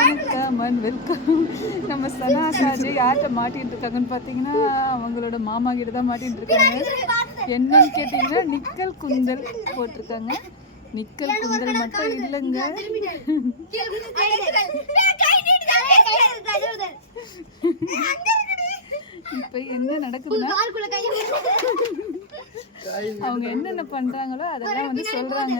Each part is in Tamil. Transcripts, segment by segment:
வணக்கம் அண்ட் வெல்கம். நம்ம சனா சாஜி யார்கிட்ட மாட்டின்னு இருக்காங்கன்னு பார்த்தீங்கன்னா அவங்களோட மாமா கிட்ட தான் மாட்டின்னு இருக்காங்க. என்னன்னு கேட்டிங்கன்னா நிக்கல் குந்தல் போட்டிருக்காங்க. நிக்கல் குந்தல் மட்டும் இல்லைங்க. இப்போ என்ன நடக்குதுன்னா அவங்க என்னென்ன பண்றாங்களோ அதெல்லாம் வந்து சொல்றாங்க.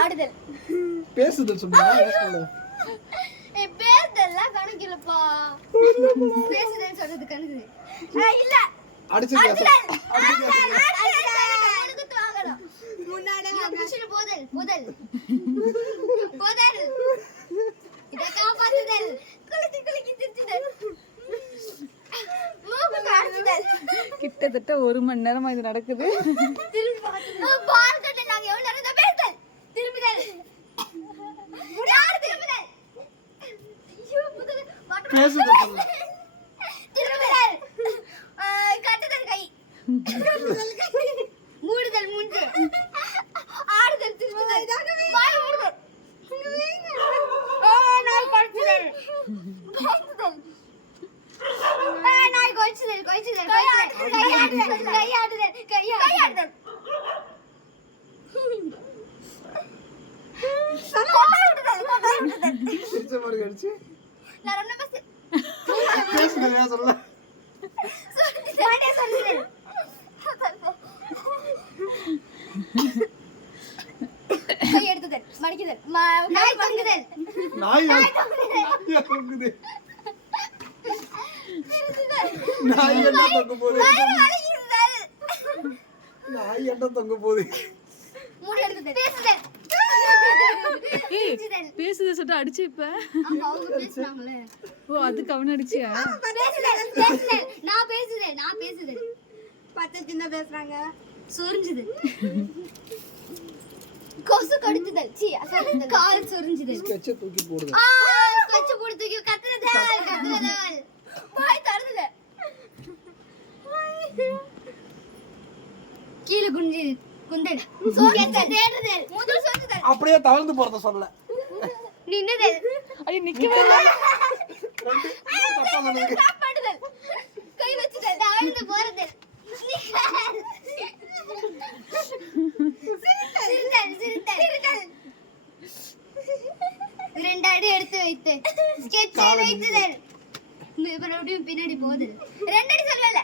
ஆடுதல் பேசுதல் சொல்லுங்க. பேசுதல்லாம் கணக்கிலப்பா. பேசுதல் சொல்றது கணக்கு இல்ல. அடிச்சு போதல் போதல் போதல் இத காப்பாத்துதல் குளிச்சு குளிச்சு திருச்சுதல் மூக்கு காடுதல். கிட்டத்தட்ட 1 மணி நேரமா இது நடக்குது. திரும்பி பாத்துதல் பார்க்கட்ட நாங்க எவ்வளவு நேரம் பேசுதல் திரும்பிதல் முடியாது திரும்பிதல். ஐயோ முதல்ல பேசுதல் சொல்லுங்க. திரும்பிதல் கட்டுதல் கை மூடுதல் மூஞ்சு ஆடுதல் திரும்புதல் வாய் மூடுதல் நாய் கொய்ச்சுதல் நாய் கொய்ச்சுதல் கொய்ச்சுதல் கையாடுதல் கையாடுதல் கையாடுதல் சிரிச்ச மாதிரி அடிச்சு நான் ரொம்ப பேசுதல் சொல்லுங்க. கை எடுத்துதல் மடிக்குதல் நாய் தொங்குதல் நாய் தொங்குது. நாய் என்ன தொங்க போகுது? நாய் என்ன தொங்க போகுது? மூடி எடுத்துதல் பேசுதல் பேசுத சொல்லிட்டு அடிச்சு இப்ப. அவங்க பேசுறாங்களே. ஓ அதுக்கு அவன் அடிச்சியா? பேசுதல் பேசுதல் நான் பேசுதல் பத்த சின்ன பேசுறாங்க. சொரிஞ்சுது கொசு கடிச்சுதல் சி கால் சொரிஞ்சுதல். ஸ்கெட்சை தூக்கி போடுது. ஸ்கெட்ச் போட்டு தூக்கி கத்துதல் வாய் தரதுல கீழ குஞ்சி குந்தல் ஸ்கெட்ச் தேடுதல் முதல் சொரிஞ்சுதல் அப்படியே தவழ்ந்து போறத சொல்ல. நின்னுதல் ஐயோ நிக்கவே இல்ல. ரெண்டு தப்பா சொன்னீங்க. சாப்பிடுதல் கை வச்சுதல் தவழ்ந்து போறதல் ரெண்டு அடி எடுத்து வைத்து ஸ்கெட்ச் வைத்துதல் மறுபடியும் பின்னாடி போகுது. ரெண்டு அடி சொல்லல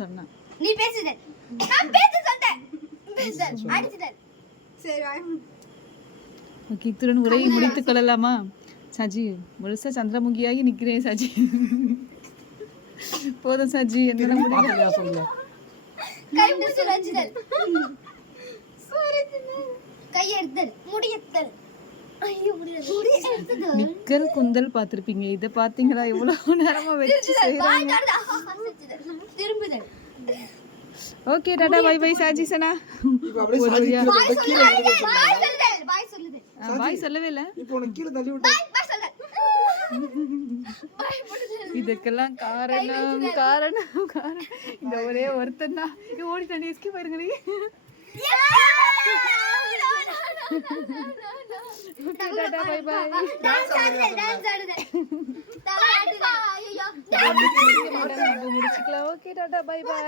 சொன்னா நீ பேசுதல் நான் பேச சொன்னேன் பேசுதல் அடிச்சுதல். சரி ஓகே இத்துடன் உரையை முடித்துக் கொள்ளலாமா? சாஜி முழுசா சந்திரமுகியாகி நிக்கிறேன் சாஜி. போதும் சாஜி என்னால முடியல. பாத்தீங்களா சொல்லுங்க. கை முடிச்சு வச்சுதல் கை எடுத்தல் முடியத்தல். ஐயோ முடியத்தல் நிக்கல் குந்தல் பார்த்திருப்பீங்க. இத பாத்தீங்களா எவ்வளவு நேரமா வெச்சு செய்றாங்க. திரும்புதல். Okay Tata bye bye Saji Sana. இப்போ அப்படியே சாஜி கீழ விழுந்து. பாய் சொல்லுதல் பாய் சொல்லவே இல்ல. இப்போ உனக்கு கீழ தள்ளி விட்டு பாய் சொல்லல் இதுக்கெல்லாம் காரணம் இந்த ஒரே ஒருத்தன் தான். ஓடிட்டாண்டி எஸ்கேப் ஆயிருங்க நீ. டாடா பை பை. டான்ஸ் ஆடுதல் ஐயோ முடிச்சுக்கலாம். Okay Tata bye by.